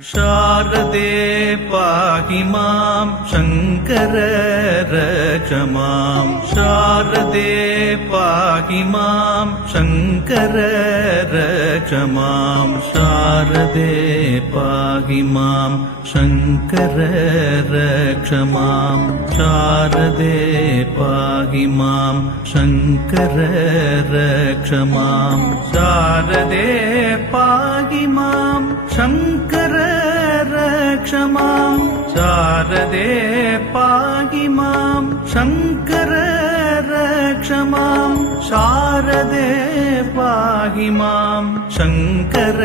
शारदे पाहि मां शङ्कर रक्ष मां शारदे पाहि मां शङ्कर रक्ष मां शारदे पाहि मां शङ्कर रक्ष मां शारदे पाहि मां शङ्कर रक्ष मां शारदे पाहि मां शङ्कर रक्ष मां शारदे पाहि मां शङ्कर रक्ष मां शारदे पाहि मां शङ्कर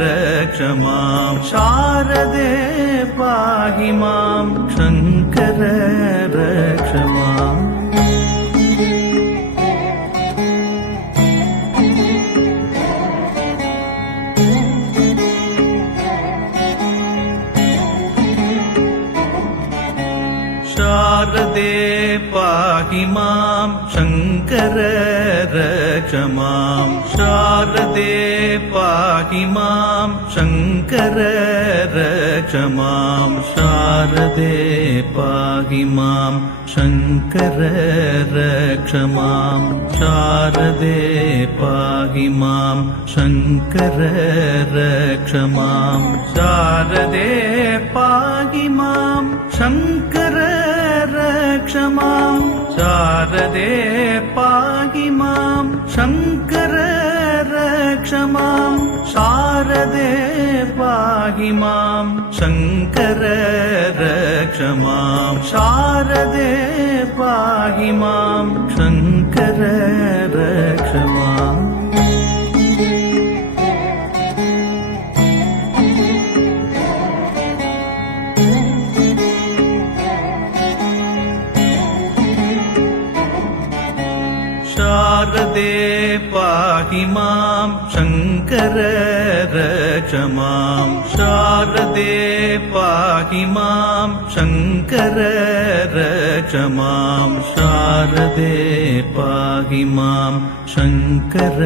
रक्ष मां शारदे पाहि मां शङ्कर रक्ष माम् शारदे पाहि मां शङ्कर रक्ष मां शारदे पाहि मां शङ्कर रक्ष मां शारदे पाहि मां शङ्कर रक्ष मां शारदे पाहि मां शङ्कर रक्ष मां शारदे पाहि मां शङ्कर रक्ष मां शारदे पाहि मां शङ्कर रक्ष मां शारदे पाहि मां शङ्कर रक्ष मां शारदे पाहि मां शङ्कर रक्ष माम् शारदे पाहि मां शङ्कर रक्ष मां शारदे पाहि मां शङ्कर रक्ष मां शारदे पाहि मां शङ्कर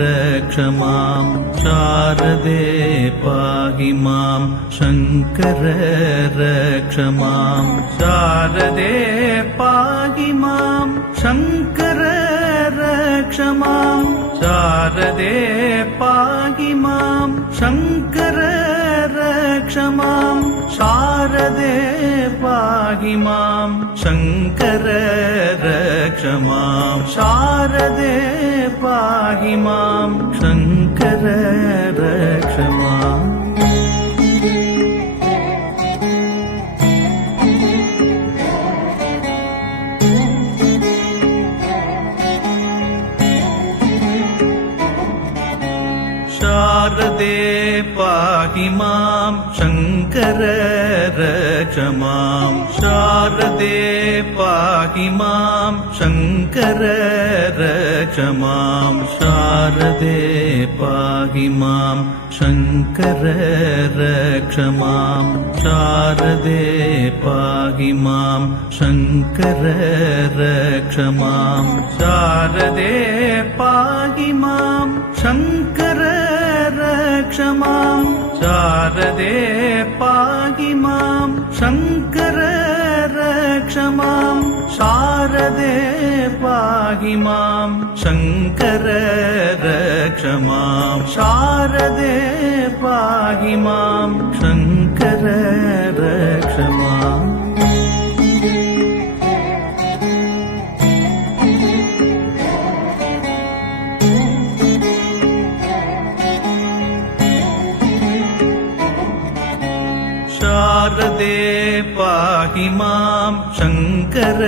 रक्ष मां शारदे पाहि मां शङ्कर रक्ष मां शारदे पाहि मां शङ्कर रक्ष मां शारदे पाहि मां शङ्कर रक्ष मां शारदे पाहि मां शङ्कर रक्ष मां शारदे पाहि मां शङ्कर रक्ष माम् शारदे पाहि मां शङ्कर रक्ष मां शारदे पाहि मां शङ्कर रक्ष मां शारदे पाहि मां शङ्कर रक्ष मां शारदे पाहि मां शङ्कर रक्ष मां शारदे पाहि मां शङ्कर रक्ष मां शारदे पाहि मां शङ्कर रक्ष मां शारदे पाहि मां शङ्कर रक्ष मां शारदे पाहि मां शङ्कर रक्ष माम् शारदे पाहि मां शङ्कर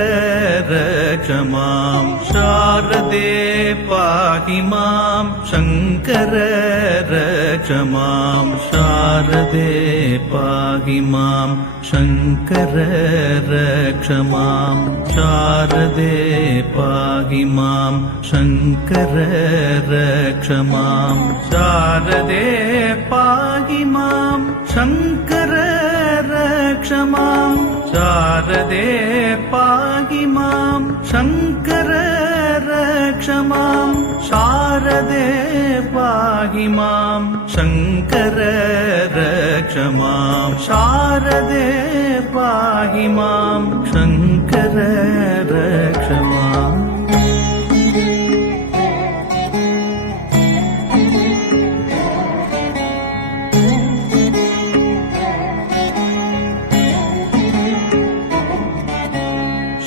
रक्ष मां शारदे पाहि मां शङ्कर रक्ष मां शारदे पाहि मां शङ्कर रक्ष मां शारदे पाहि मां शङ्कर रक्ष मां शारदे पाहि मां शङ्कर रक्ष मां शारदे पाहि मां शङ्कर रक्ष मां शारदे पाहि मां शङ्कर रक्ष मां शारदे पाहि मां शङ्कर रक्ष माम्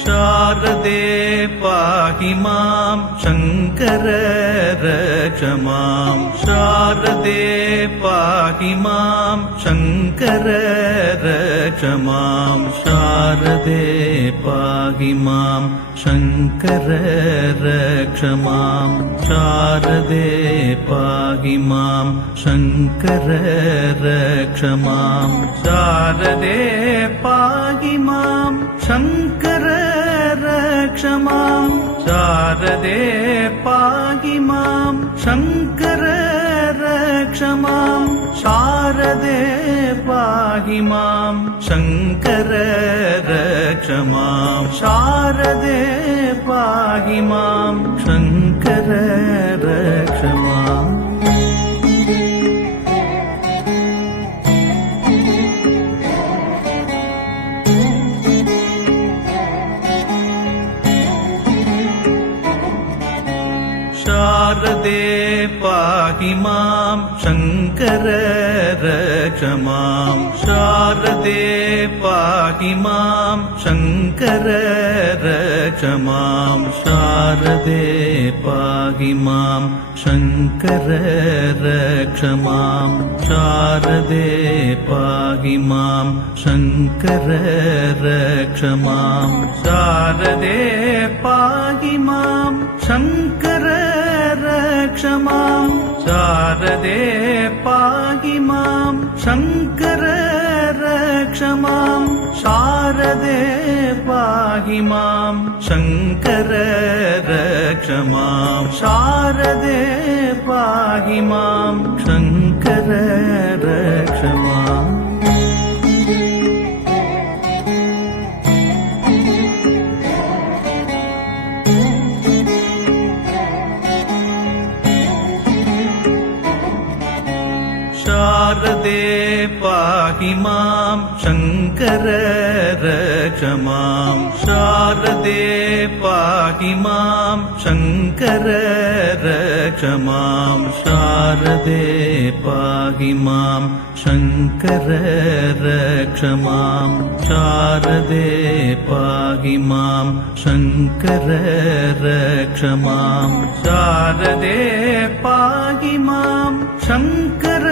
शारदे पाहि मां शङ्कर रक्ष मां शारदे पाहि मां शङ्कर रक्ष मां शारदे पाहि मां शङ्कर रक्ष मां शारदे पाहि मां शङ्कर रक्ष मां शारदे पाहि मां शङ्कर रक्ष मां शारदे पाहि मां शङ्कर रक्ष मां शारदे पाहि मां शङ्कर रक्ष मां शारदे पाहि मां शङ्कर रक्ष माम् शारदे पाहि मां शङ्कर रक्ष मां शारदे पाहि मां शङ्कर रक्ष मां शारदे पाहि मां शङ्कर रक्ष मां शारदे पाहि मां शङ्कर रक्ष मां शारदे पाहि मां शङ्कर रक्ष मां शारदे पाहि मां शङ्कर रक्ष मां शारदे पाहि मां शङ्कर रक्ष मां शारदे पाहि मां शङ्कर रक्ष माम् शारदे पाहि मां शङ्कर रक्ष मां शारदे पाहि मां शङ्कर रक्ष मां शारदे पाहि मां शङ्कर रक्ष मां शारदे पाहि मां शङ्कर रक्ष मां शारदे पाहि मां शङ्कर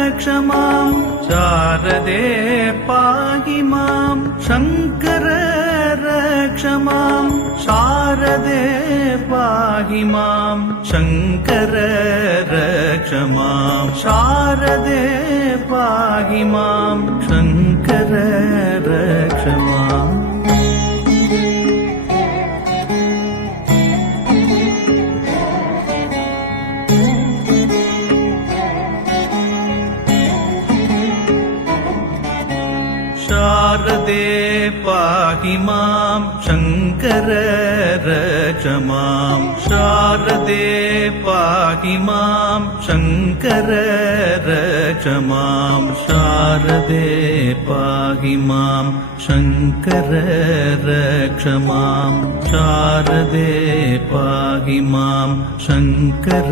रक्ष मां शारदे पाहि मां शङ्कर रक्ष मां शारदे पाहि मां शङ्कर रक्ष मां शारदे पाहि मां शङ्कर रक्ष माम् शारदे पाहि मां शङ्कर रक्ष मां शारदे पाहि मां शङ्कर रक्ष मां शारदे पाहि मां शङ्कर रक्ष मां शारदे पाहि मां शङ्कर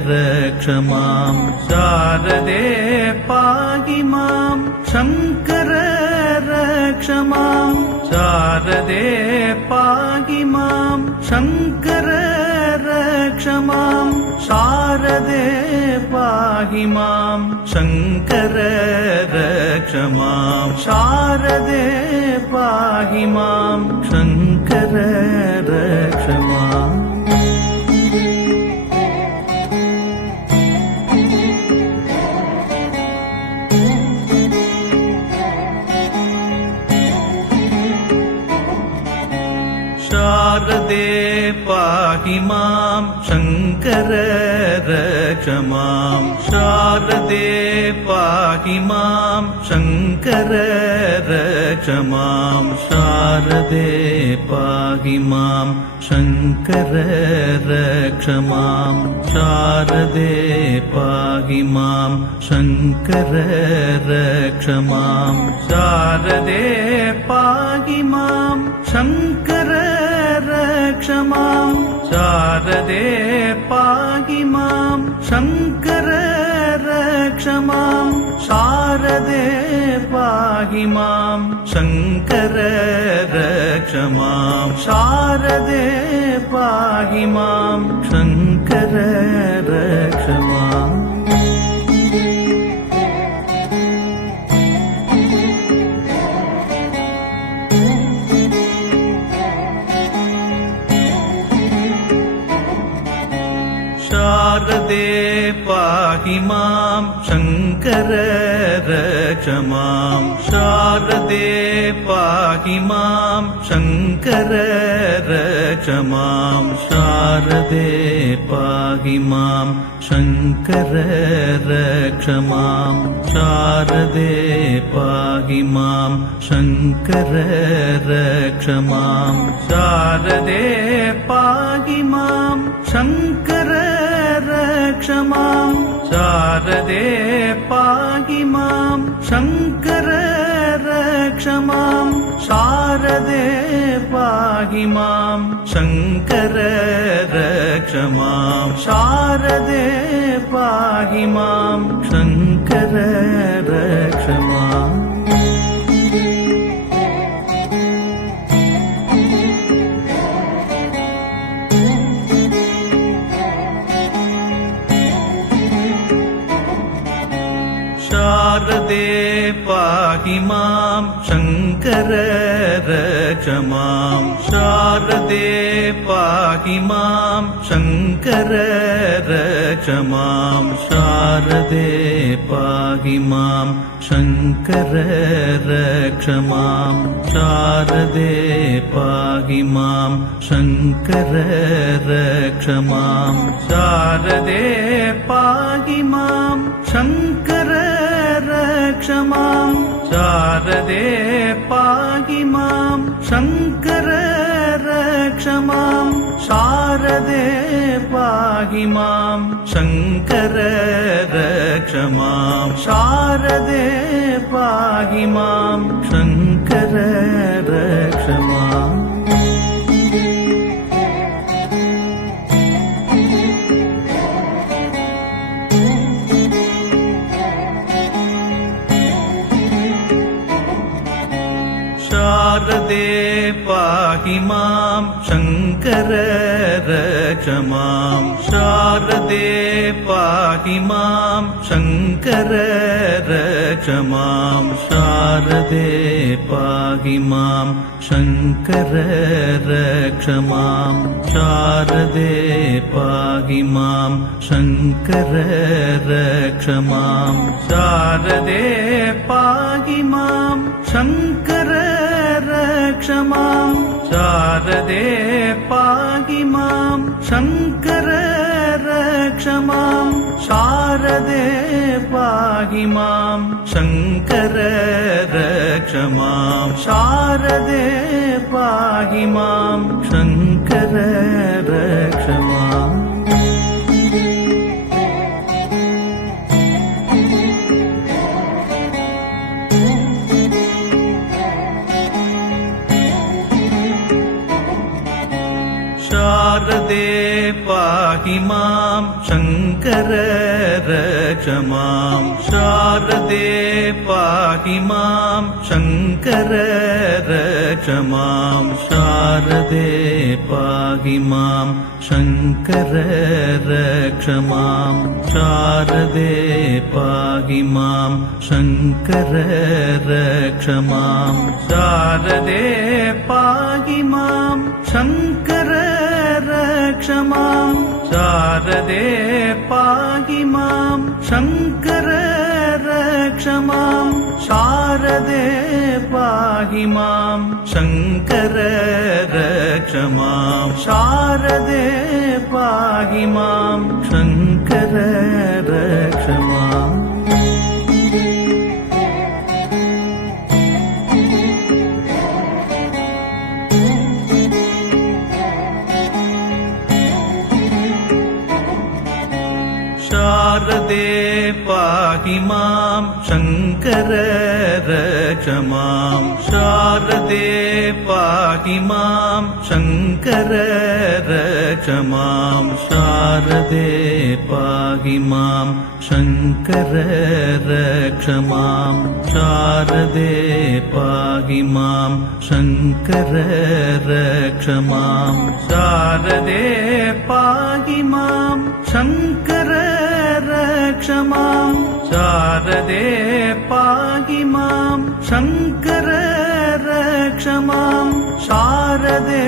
रक्ष मां शारदे पाहि मां शङ्कर रक्ष मां शारदे पाहि मां शङ्कर रक्ष मां शारदे पाहि मां शङ्कर रक्ष मां शारदे पाहि मां शङ्कर रक्ष माम् शारदे पाहि मां शङ्कर शङ्कर रक्ष मां शारदे पाहि मां शङ्कर रक्ष मां शारदे पाहि मां शङ्कर रक्ष मां शारदे पाहि मां शङ्कर रक्ष मां शारदे पाहि मां शङ्कर रक्ष मां शारदे पाहि मां शङ्कर रक्ष मां शारदे पाहि मां शङ्कर रक्ष मां शारदे पाहि मां शङ्कर रक्ष माम् शारदे पाहि मां शङ्कर रक्ष मां शारदे पाहि मां शङ्कर रक्ष मां शारदे पाहि मां शङ्कर रक्ष मां शारदे पाहि मां शङ्कर रक्ष मां शारदे पाहि मां शङ्कर रक्ष मां शारदे पाहि मां शङ्कर रक्ष मां शारदे पाहि मां शङ्कर रक्ष मां शारदे पाहि मां शङ्कर रक्ष माम् शारदे पाहि मां शङ्कर रक्ष मां शारदे पाहि मां शङ्कर रक्ष मां शारदे पाहि मां शङ्कर रक्ष मां शारदे पाहि मां शङ्कर रक्ष मां शारदे पाहि मां शङ्कर रक्ष मां शारदे पाहि मां शङ्कर रक्ष मां शारदे पाहि मां शङ्कर रक्ष मां शारदे पाहि मां शङ्कर रक्ष माम् शारदे पाहि मां शङ्कर रक्ष मां शारदे पाहि मां शङ्कर रक्ष मां शारदे पाहि मां शङ्कर रक्ष मां शारदे पाहि मां शङ्कर रक्ष मां शारदे पाहि मां शङ्कर रक्ष मां शारदे पाहि मां शङ्कर रक्ष मां शारदे पाहि मां शङ्कर रक्ष मां शारदे पाहि मां शङ्कर रक्ष माम् शारदे पाहि मां शङ्कर रक्ष मां शारदे पाहि मां शङ्कर रक्ष मां शारदे पाहि मां शङ्कर रक्ष मां शारदे पाहि मां शङ्कर रक्ष मां शारदे पाहि मां शङ्कर रक्ष मां शारदे पाहि मां शङ्कर रक्ष रक्ष मां शारदे पाहि मां शङ्कर रक्ष मां शारदे पाहि मां शङ्कर रक्ष माम् शारदे पाहि मां शङ्कर रक्ष मां शारदे पाहि मां शङ्कर रक्ष मां शारदे पाहि मां शङ्कर रक्ष मां शारदे पाहि मां शङ्कर रक्ष मां शारदे पाहि मां शङ्कर रक्ष मां शारदे पाहि मां शङ्कर रक्ष मां शारदे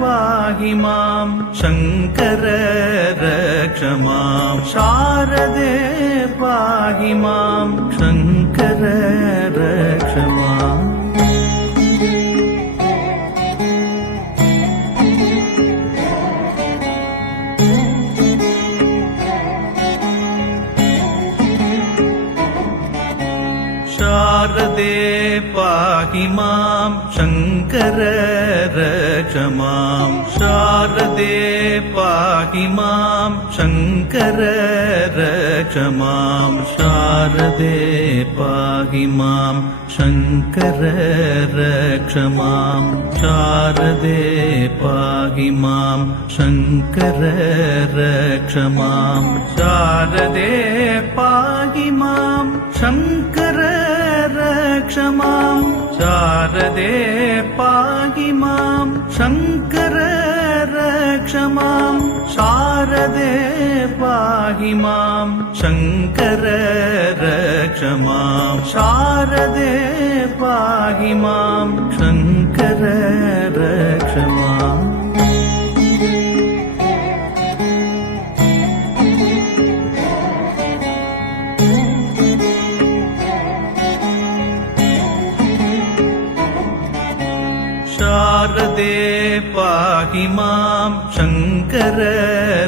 पाहि मां शङ्कर रक्ष मां शारदे पाहि मां शङ्कर रक्ष माम् शारदे पाहि मां शङ्कर रक्ष मां शारदे पाहि मां शङ्कर रक्ष मां शारदे पाहि मां शङ्कर रक्ष मां शारदे पाहि मां शङ्कर रक्ष मां शारदे पाहि मां शङ्कर रक्ष मां शारदे पाहि मां शङ्कर रक्ष मां शारदे पाहि मां शङ्कर रक्ष मां शारदे पाहि मां शङ्कर रक्ष माम् शारदे पाहि मां शङ्कर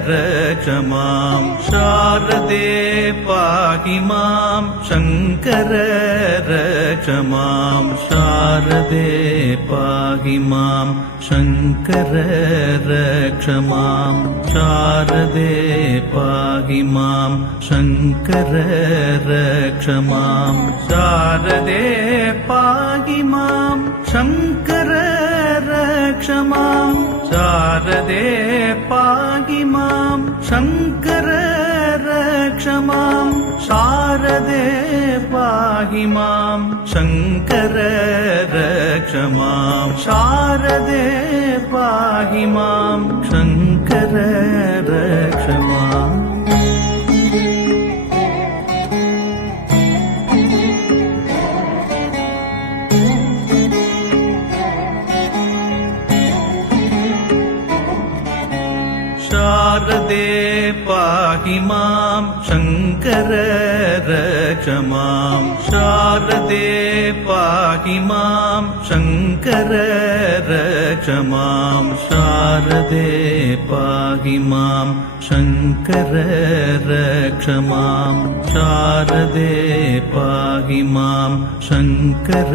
रक्ष मां शारदे पाहि मां शङ्कर रक्ष मां शारदे पाहि मां शङ्कर रक्ष मां शारदे पाहि मां शङ्कर रक्ष मां शारदे पाहि मां शङ्कर रक्ष मां शारदे पाहि मां शङ्कर रक्ष मां शारदे पाहि मां शङ्कर रक्ष मां शारदे पाहि मां शङ्कर रक्ष माम् शारदे पाहि मां शङ्कर रक्ष मां शारदे पाहि मां शङ्कर रक्ष मां शारदे पाहि मां शङ्कर रक्ष मां शारदे पाहि मां शङ्कर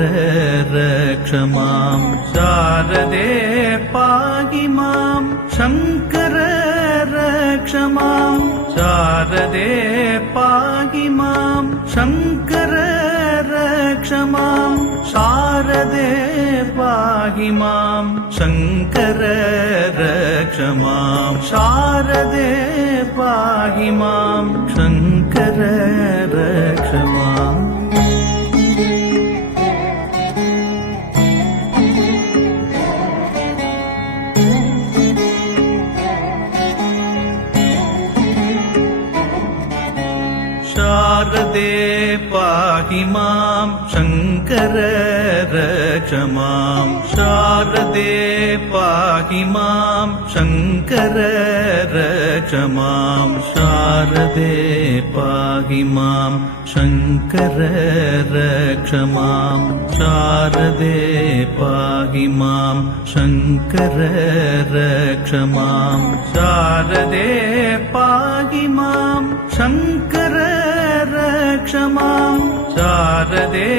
रक्ष मां शारदे पाहि मां शङ्कर रक्ष मां शारदे पाहि मां शङ्कर रक्ष मां शारदे पाहि मां शङ्कर रक्ष मां शारदे पाहि मां शङ्कर रक्ष माम् शारदे पाहि मां शङ्कर रक्ष मां शारदे पाहि मां शङ्कर रक्ष मां शारदे पाहि मां शङ्कर रक्ष मां शारदे पाहि मां शङ्कर रक्ष मां शारदे पाहि मां शङ्कर रक्ष मां शारदे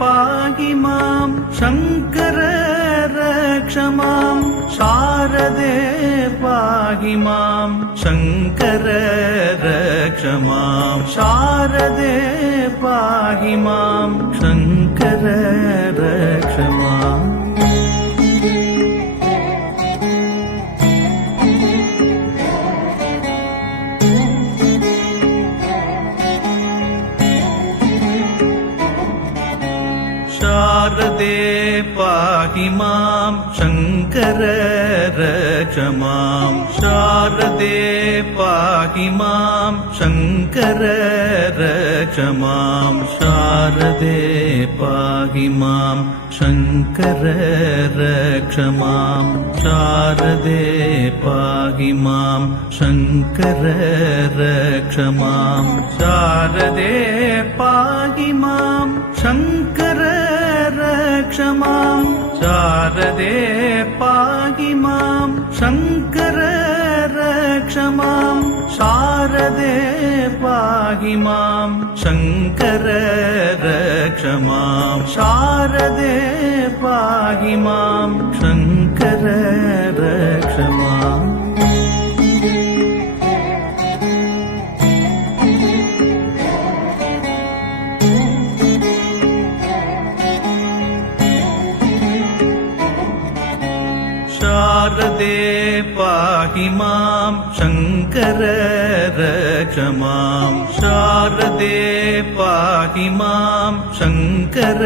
पाहि मां शङ्कर रक्ष मां शारदे पाहि मां शङ्कर रक्ष मां शारदे पाहि मां शङ्कर रक्ष माम् शारदे पाहि मां शङ्कर रक्ष मां शारदे पाहि मां शङ्कर रक्ष मां शारदे पाहि मां शङ्कर रक्ष मां शारदे पाहि मां शङ्कर रक्ष मां शारदे पाहि मां शङ्कर रक्ष मां शारदे पाहि मां शङ्कर रक्ष मां शारदे पाहि मां शङ्कर रक्ष मां शारदे पाहि मां शङ्कर रक्ष माम् शारदे पाहि मां शङ्कर रक्ष मां शारदे पाहि मां शङ्कर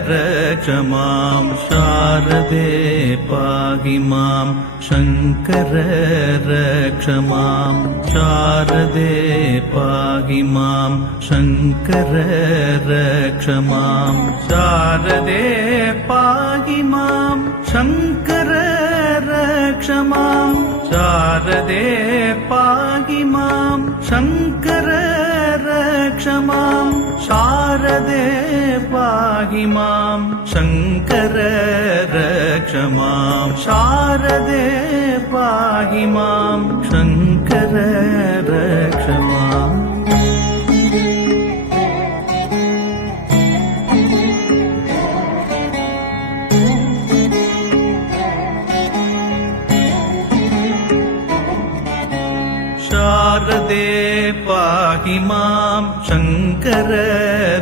रक्ष मां शारदे पाहि मां शङ्कर रक्ष मां शारदे पाहि मां शङ्कर रक्ष मां शारदे पाहि मां शङ्कर रक्ष मां शारदे पाहि मां शङ्कर रक्ष मां शारदे पाहि मां शङ्कर रक्ष मां शारदे पाहि मां शङ्कर रक्ष माम् शारदे पाहि मां शङ्कर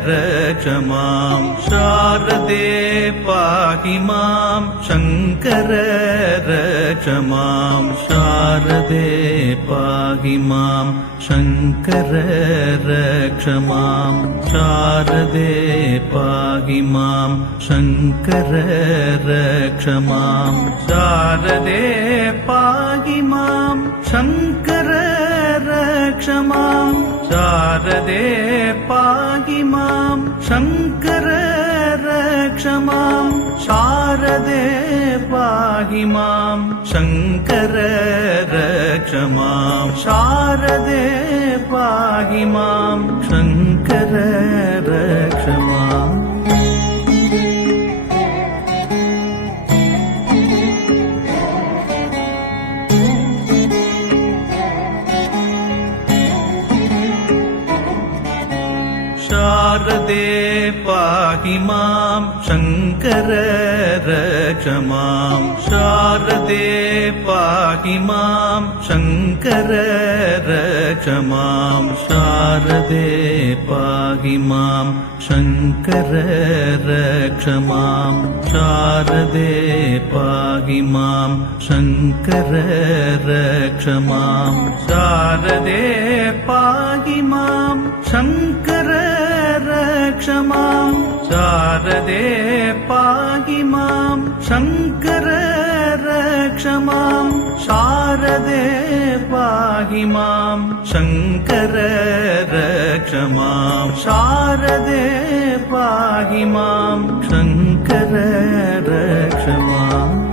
रक्ष मां शारदे पाहि मां शङ्कर रक्ष मां शारदे पाहि मां शङ्कर रक्ष मां शारदे पाहि मां शङ्कर रक्ष मां शारदे पाहि मां शङ्कर रक्ष मां शारदे पाहि मां शङ्कर रक्ष मां शारदे पाहि मां शङ्कर रक्ष मां शारदे पाहि मां शङ्कर रक्ष माम् शारदे पाहि मां शङ्कर रक्ष मां शारदे पाहि मां शङ्कर रक्ष मां शारदे पाहि मां शङ्कर रक्ष मां शारदे पाहि मां शङ्कर रक्ष मां शारदे पाहि मां शङ्कर रक्ष मां शारदे पाहि मां शङ्कर रक्ष मां शारदे पाहि मां शङ्कर रक्ष मां शारदे पाहि मां शङ्कर रक्ष माम्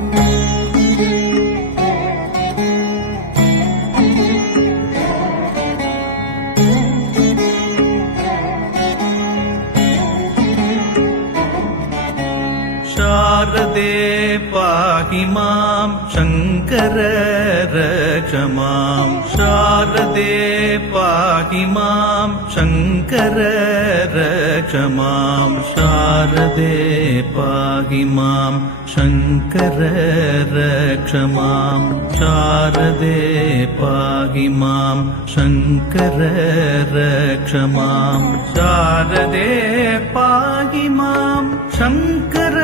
शारदे पाहि मां शङ्कर रक्ष मां शारदे पाहि मां शङ्कर रक्ष मां शारदे पाहि मां शङ्कर रक्ष मां शारदे पाहि मां शङ्कर रक्ष मां शारदे पाहि मां शङ्कर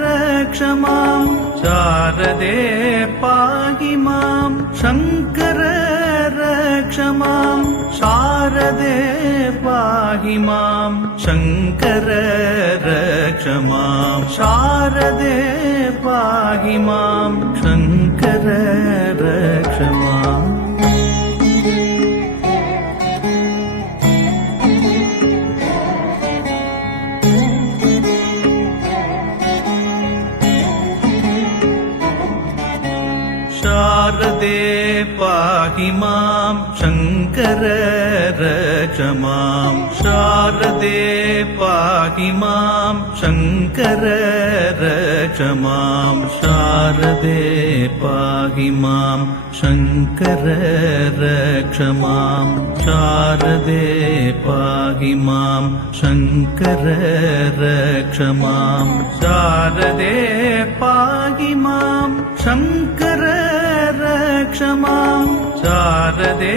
रक्ष मां शारदे पाहि मां शङ्कर रक्ष मां शारदे पाहि मां शङ्कर रक्ष मां शारदे पाहि मां शङ्कर रक्ष माम् शारदे पाहि मां शङ्कर रक्ष मां शारदे पाहि मां शङ्कर रक्ष मां शारदे पाहि मां शङ्कर रक्ष मां शारदे पाहि मां शङ्कर रक्ष मां शारदे पाहि मां शङ्कर रक्ष मां शारदे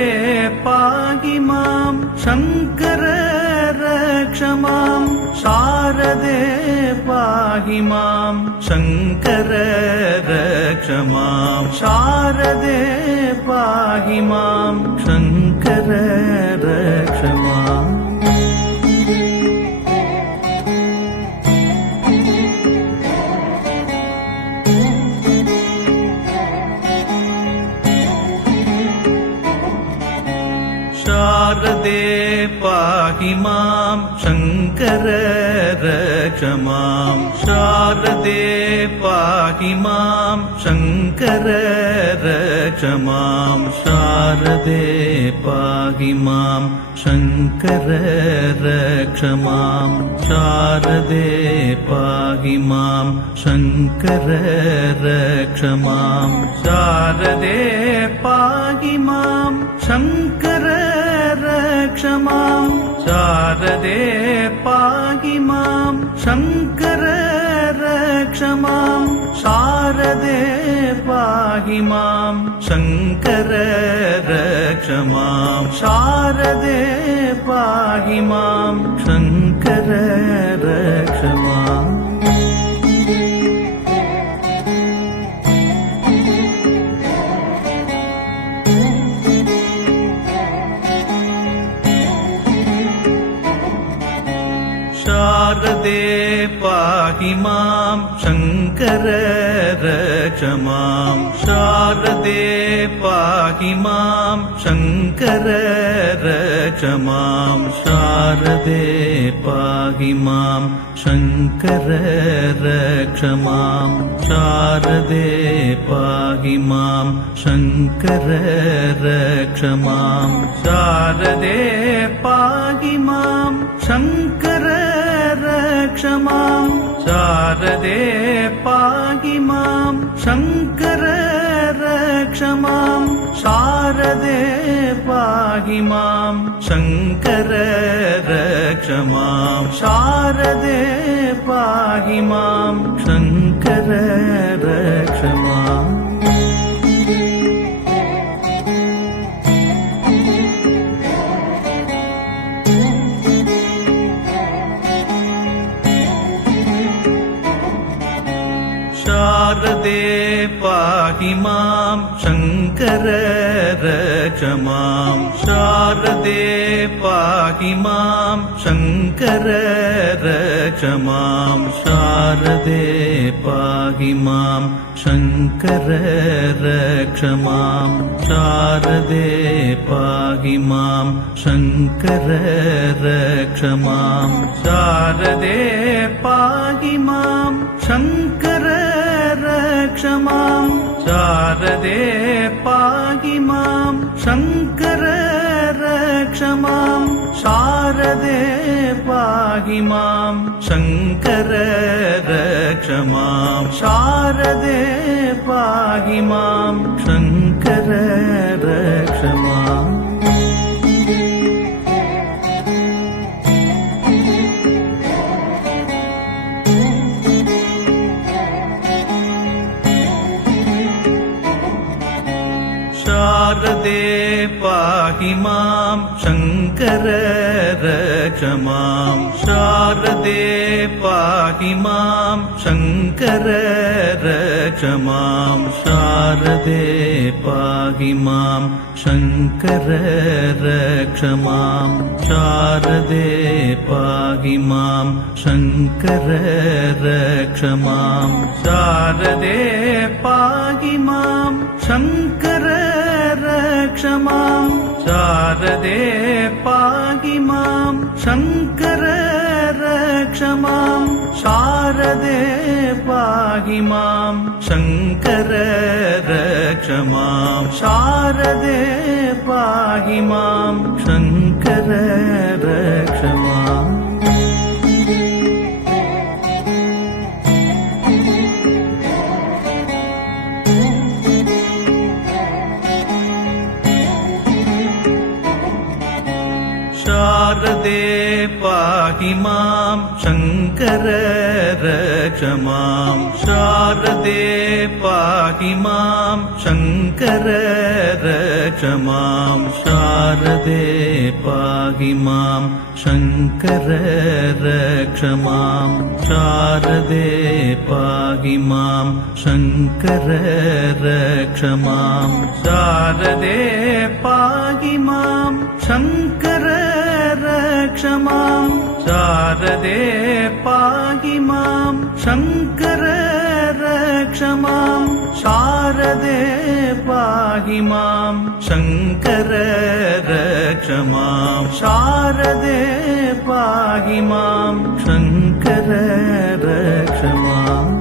पाहि मां शङ्कर रक्ष मां शारदे पाहि मां शङ्कर रक्ष मां शारदे पाहि मां शङ्कर रक्ष माम् शारदे पाहि मां शङ्कर रक्ष मां शारदे पाहि मां शङ्कर रक्ष मां शारदे पाहि मां शङ्कर रक्ष मां शारदे पाहि मां शङ्कर रक्ष मां शारदे पाहि मां शङ्कर रक्ष मां शारदे पाहि मां शङ्कर रक्ष मां शारदे पाहि मां शङ्कर रक्ष मां शारदे पाहि मां शङ्कर रक्ष माम् शारदे पाहि मां शङ्कर रक्ष मां शारदे पाहि मां शङ्कर रक्ष मां शारदे पाहि मां शङ्कर रक्ष मां शारदे पाहि मां शङ्कर रक्ष मां शारदे पाहि मां शङ्कर रक्ष मां शारदे पाहि मां शङ्कर रक्ष मां शारदे पाहि मां शङ्कर रक्ष मां शारदे पाहि मां शङ्कर रक्ष माम् शारदे पाहि मां शङ्कर रक्ष मां शारदे पाहि मां शङ्कर रक्ष मां शारदे पाहि मां शङ्कर रक्ष मां शारदे पाहि मां शङ्कर रक्ष मां शारदे पाहि मां शङ्कर रक्ष मां शारदे पाहि मां शङ्कर रक्ष मां शारदे पाहि पाहि मां शङ्कर रक्ष मां शारदे पाहि मां शङ्कर रक्ष माम् शारदे पाहि मां शङ्कर रक्ष मां शारदे पाहि मां शङ्कर रक्ष मां शारदे पाहि मां शङ्कर रक्ष मां शारदे पाहि मां शङ्कर रक्ष मां शारदे पाहि मां शङ्कर रक्ष मां शारदे पाहि मां शङ्कर रक्ष मां शारदे पाहि मां शङ्कर रक्ष मां शारदे पाहि मां शङ्कर रक्ष माम् शारदे पाहि मां शङ्कर रक्ष मां शारदे पाहि मां शङ्कर रक्ष मां शारदे पाहि मां शङ्कर रक्ष मां शारदे पाहि मां शङ्कर रक्ष मां शारदे पाहि मां शङ्कर रक्ष मां शारदे पाहि मां शङ्कर रक्ष मां शारदे पाहि मां शङ्कर रक्ष मां शारदे पाहि मां शङ्कर रक्ष माम्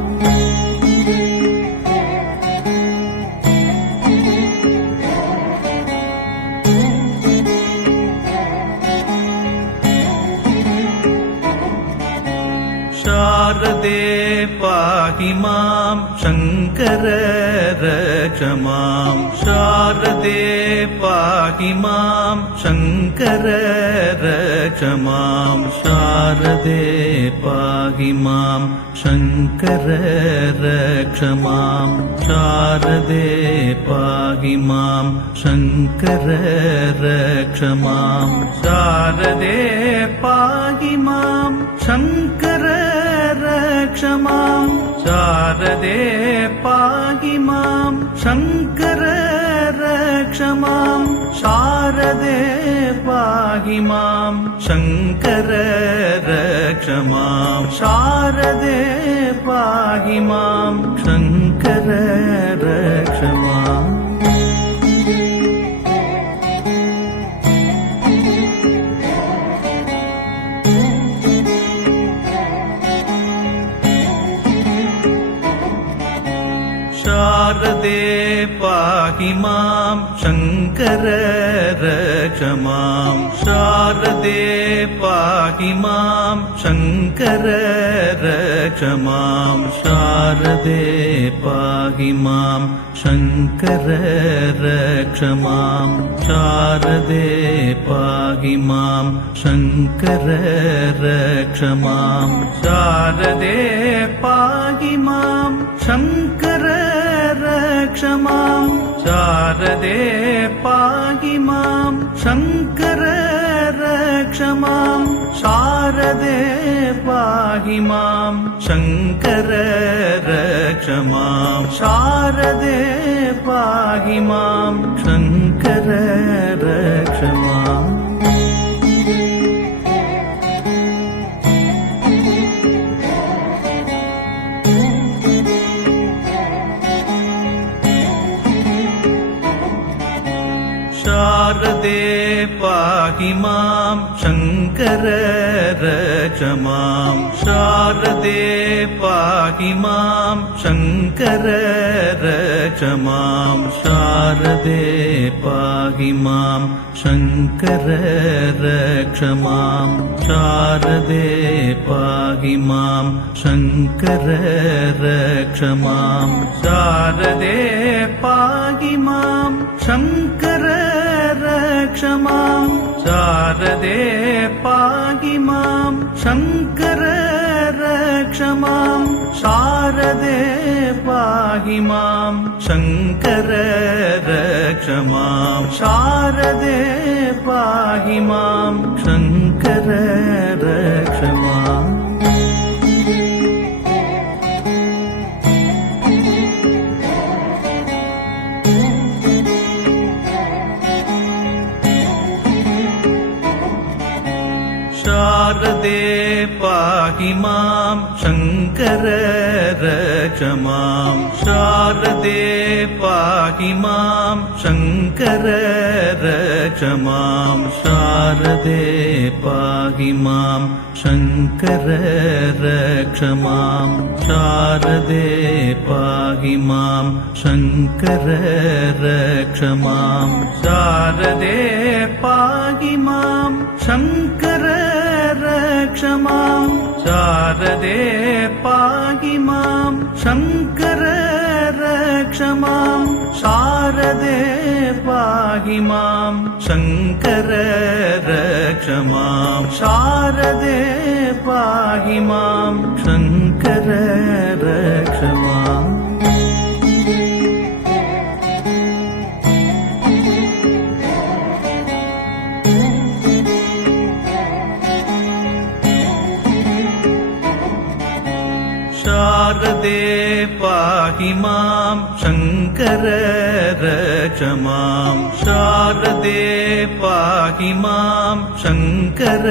शारदे पाहि मां शङ्कर रक्ष मां शारदे पाहि मां शङ्कर रक्ष मां शारदे पाहि मां शङ्कर रक्ष मां शारदे पाहि मां शङ्कर रक्ष मां शारदे पाहि मां शङ्कर रक्ष मां शारदे पाहि मां शङ्कर रक्ष मां शारदे पाहि मां शङ्कर रक्ष मां शारदे पाहि मां शङ्कर रक्ष माम् शारदे पाहि मां शङ्कर रक्ष मां शारदे पाहि मां शङ्कर रक्ष मां शारदे पाहि मां शङ्कर रक्ष मां शारदे पाहि मां शङ्कर रक्ष मां शारदे पाहि मां शङ्कर रक्ष मां शारदे पाहि मां शङ्कर रक्ष मां शारदे पाहि मां शङ्कर रक्ष मां शारदे पाहि मां शङ्कर रक्ष माम् शारदे पाहि मां शङ्कर रक्ष मां शारदे पाहि मां शङ्कर रक्ष मां शारदे पाहि मां शङ्कर रक्ष मां शारदे पाहि मां शङ्कर रक्ष मां शारदे पाहि मां शङ्कर रक्ष मां शारदे पाहि मां शङ्कर रक्ष मां शारदे पाहि मां शङ्कर रक्ष मां शारदे पाहि मां शङ्कर रक्ष माम् शारदे पाहि मां शङ्कर रक्ष मां शारदे पाहि मां शङ्कर रक्ष मां शारदे पाहि मां शङ्कर रक्ष मां शारदे पाहि मां शङ्कर रक्ष मां शारदे पाहि मां शङ्कर रक्ष मां शारदे पाहि मां शङ्कर रक्ष मां शारदे पाहि मां शङ्कर रक्ष मां शारदे पाहि मां शङ्कर रक्ष माम् शारदे पाहि मां शङ्कर रक्ष मां शारदे पाहि मां शङ्कर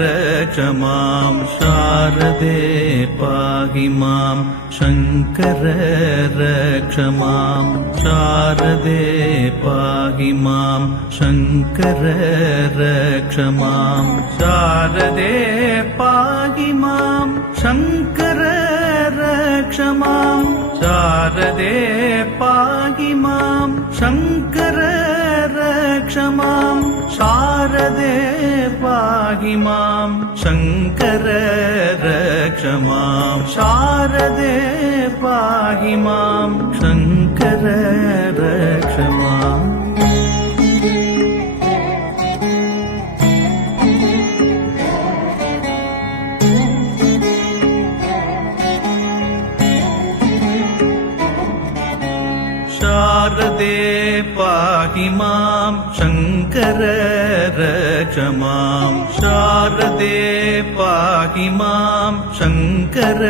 रक्ष मां शारदे पाहि मां शङ्कर रक्ष मां शारदे पाहि मां शङ्कर रक्ष मां शारदे पाहि मां शङ्कर रक्ष मां शारदे पाहि मां शङ्कर रक्ष मां शारदे पाहि मां शङ्कर रक्ष मां शारदे पाहि मां शङ्कर रक्ष माम् शारदे पाहि मां शङ्कर रक्ष मां शारदे पाहि मां शङ्कर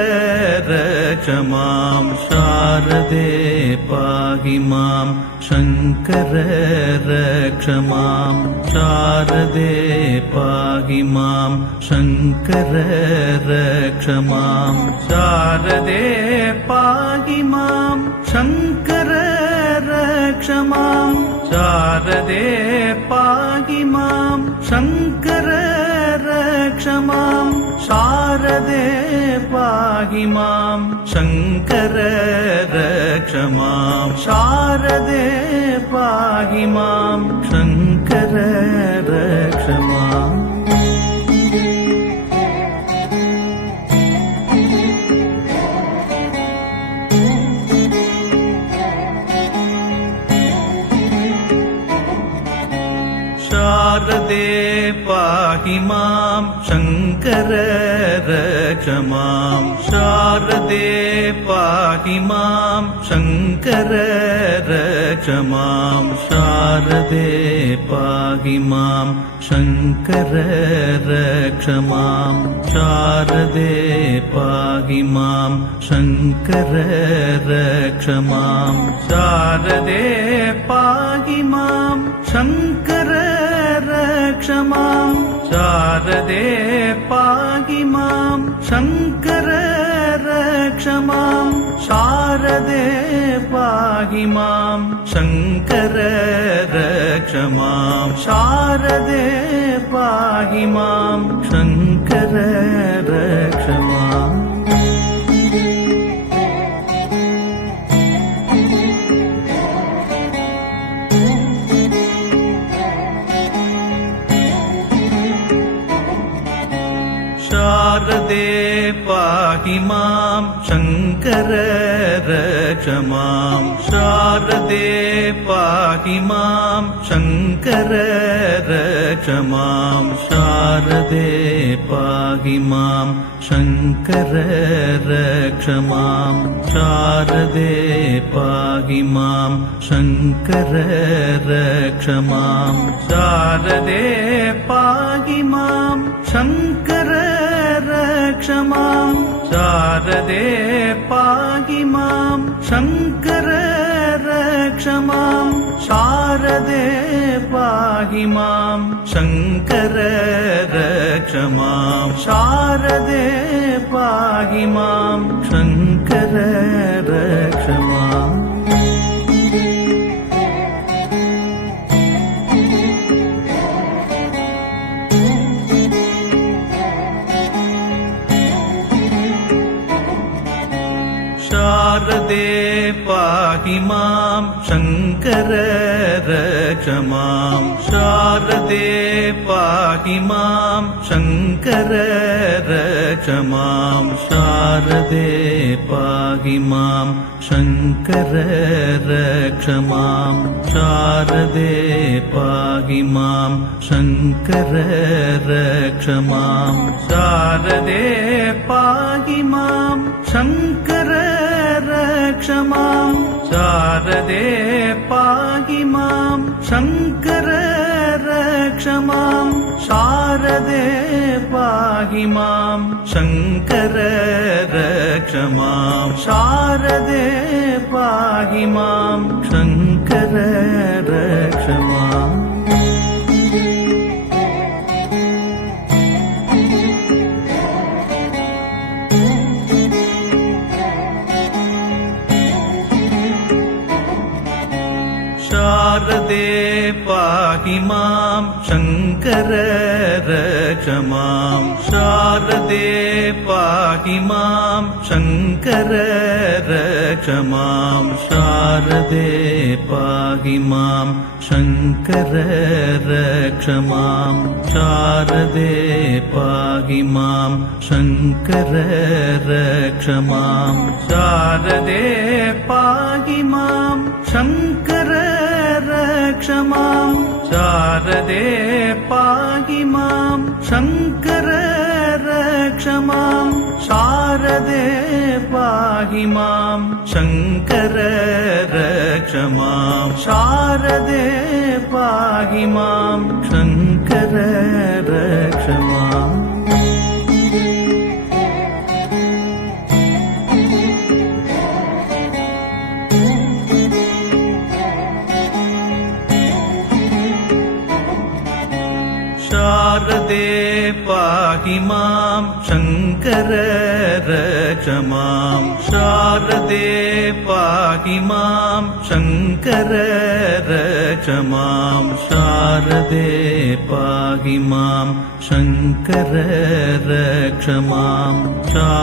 रक्ष मां शारदे पाहि मां शङ्कर रक्ष मां शारदे पाहि मां शङ्कर रक्ष मां शारदे पाहि मां शङ्कर रक्ष मां शारदे पाहि मां शङ्कर रक्ष मां शारदे पाहि मां शङ्कर रक्ष मां शारदे पाहि मां शङ्कर रक्ष माम् शारदे पाहि मां शङ्कर रक्ष मां शारदे पाहि मां शङ्कर रक्ष मां शारदे पाहि मां शङ्कर रक्ष मां शारदे पाहि मां शङ्कर रक्ष मां शारदे पाहि मां शङ्कर रक्ष मां शारदे पाहि मां शङ्कर रक्ष मां शारदे पाहि मां शङ्कर रक्ष मां शारदे पाहि मां शङ्कर रक्ष माम् शारदे पाहि मां शङ्कर रक्ष मां शारदे पाहि मां शङ्कर रक्ष मां शारदे पाहि मां शङ्कर रक्ष मां शारदे पाहि मां शङ्कर रक्ष मां शारदे पाहि मां शङ्कर रक्ष मां शारदे पाहि मां शङ्कर रक्ष मां शारदे पाहि मां शङ्कर रक्ष मां शारदे पाहि मां शङ्कर रक्ष माम् शारदे पाहि मां शङ्कर रक्ष मां शारदे पाहि मां शङ्कर रक्ष मां शारदे पाहि मां शङ्कर रक्ष मां शारदे पाहि मां शङ्कर रक्ष मां शारदे पाहि मां शङ्कर रक्ष मां शारदे पाहि मां शङ्कर रक्ष मां शारदे पाहि मां शङ्कर रक्ष मां शारदे पाहि मां शङ्कर रक्ष माम् शारदे पाहि मां शङ्कर रक्ष मां शारदे पाहि मां शङ्कर रक्ष मां शारदे पाहि मां शङ्कर रक्ष मां शारदे पाहि मां शङ्कर रक्ष मां शारदे पाहि मां शङ्कर रक्ष मां शारदे पाहि मां शङ्कर रक्ष मां शारदे पाहि मां शङ्कर रक्ष मां शारदे पाहि मां शङ्कर रक्ष माम् शारदे पाहि मां शङ्कर रक्ष मां शारदे पाहि मां शङ्कर रक्ष मां शारदे पाहि मां शङ्कर रक्ष मां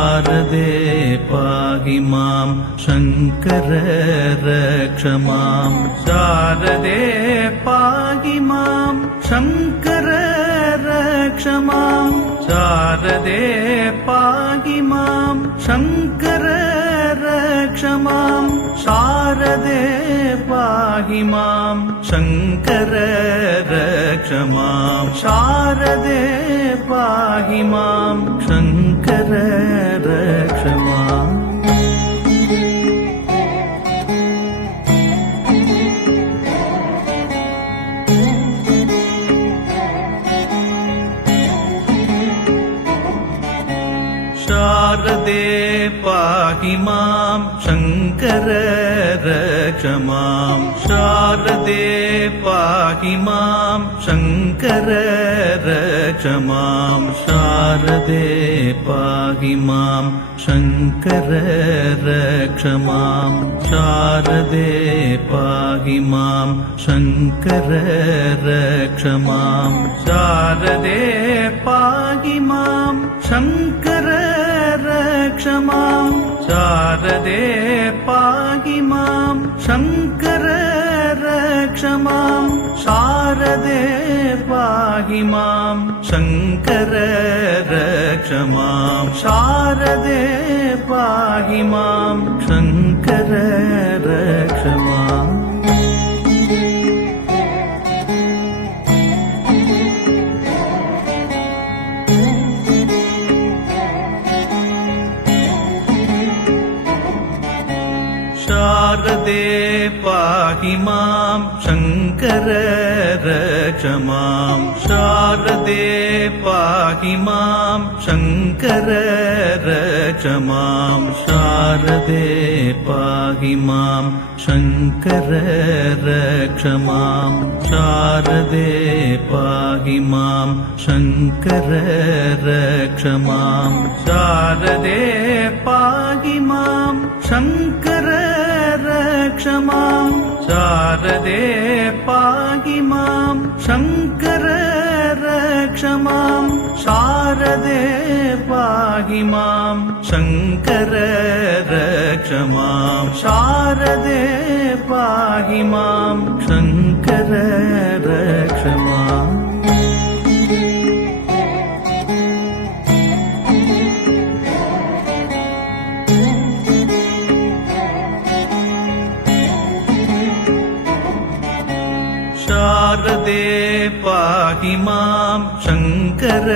शारदे पाहि मां शङ्कर रक्ष मां शारदे पाहि मां शङ्कर रक्ष मां शारदे पाहि मां शङ्कर रक्ष मां शारदे पाहि मां शङ्कर रक्ष मां शारदे पाहि मां शङ्कर रक्ष माम् शारदे पाहि मां शङ्कर रक्ष मां शारदे पाहि मां शङ्कर रक्ष मां शारदे पाहि मां शङ्कर रक्ष मां शारदे पाहि मां शङ्कर रक्ष मां शारदे पाहि मां शङ्कर रक्ष मां शारदे पाहि मां शङ्कर रक्ष मां शारदे पाहि मां शङ्कर रक्ष मां शारदे पाहि मां शङ्कर रक्ष माम् शारदे पाहि मां शङ्कर रक्ष मां शारदे पाहि मां शङ्कर रक्ष मां शारदे पाहि मां शङ्कर रक्ष मां शारदे पाहि मां शङ्कर रक्ष मां शारदे पाहि मां शङ्कर रक्ष मां शारदे पाहि मां शङ्कर रक्ष मां शारदे पाहि मां शङ्कर रक्ष मां शारदे पाहि मां शङ्कर रक्ष माम् शारदे पाहि मां शङ्कर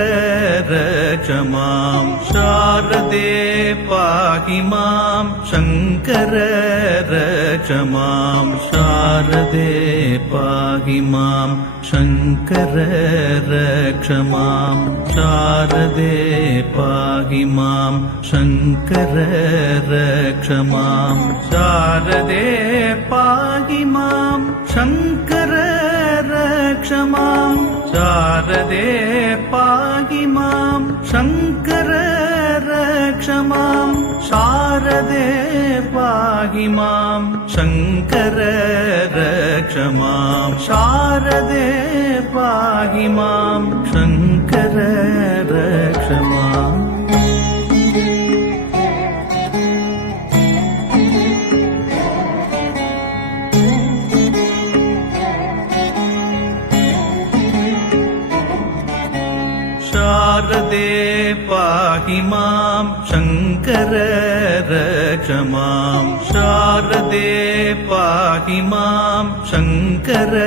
रक्ष मां शारदे पाहि मां शङ्कर रक्ष मां शारदे पाहि मां शङ्कर रक्ष मां शारदे पाहि मां शङ्कर रक्ष मां शारदे पाहि मां शङ्कर रक्ष मां शारदे पाहि मां शङ्कर रक्ष मां शारदे पाहि मां शङ्कर रक्ष मां शारदे पाहि मां शङ्कर रक्ष माम् शारदे पाहि मां शङ्कर रक्ष मां शारदे पाहि मां शङ्कर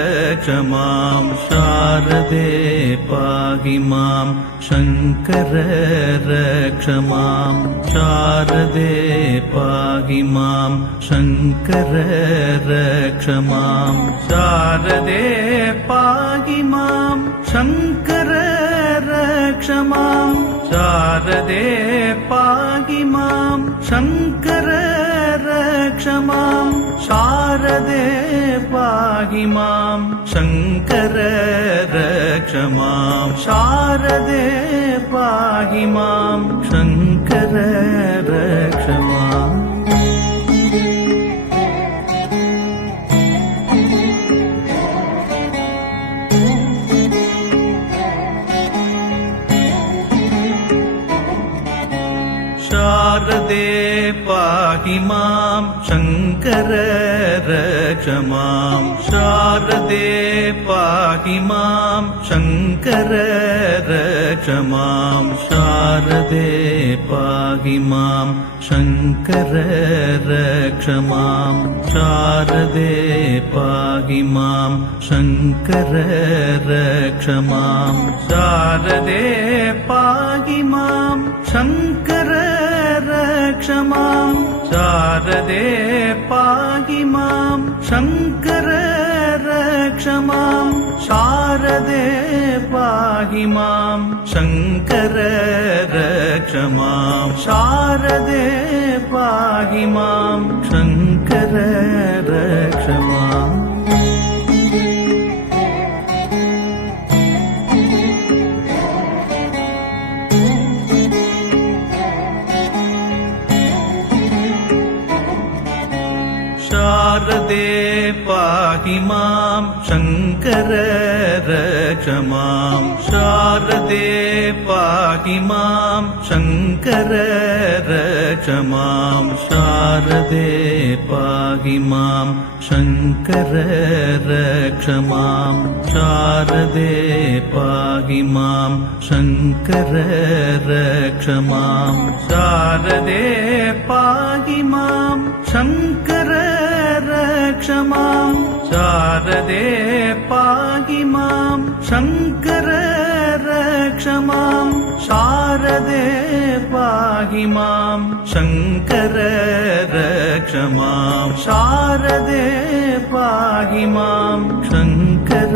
रक्ष मां शारदे पाहि मां शङ्कर रक्ष मां शारदे पाहि मां शङ्कर रक्ष मां शारदे पाहि मां शङ्कर रक्ष मां शारदे पाहि मां शङ्कर रक्ष मां शारदे पाहि मां शङ्कर रक्ष मां शारदे पाहि मां शङ्कर रक्ष माम् शारदे पाहि मां शङ्कर रक्ष मां शारदे पाहि मां शङ्कर रक्ष मां शारदे पाहि मां शङ्कर रक्ष मां शारदे पाहि मां शङ्कर रक्ष मां शारदे पाहि मां शङ्कर रक्ष मां शारदे पाहि मां शङ्कर रक्ष मां शारदे पाहि मां शङ्कर रक्ष मां शारदे पाहि मां शङ्कर रक्ष माम् शारदे पाहि मां शङ्कर रक्ष मां शारदे पाहि मां शङ्कर रक्ष मां शारदे पाहि मां शङ्कर रक्ष मां शारदे पाहि मां शङ्कर रक्ष मां शारदे पाहि मां शङ्कर रक्ष मां शारदे पाहि मां शङ्कर रक्ष मां शारदे पाहि मां शङ्कर रक्ष मां शारदे पाहि मां शङ्कर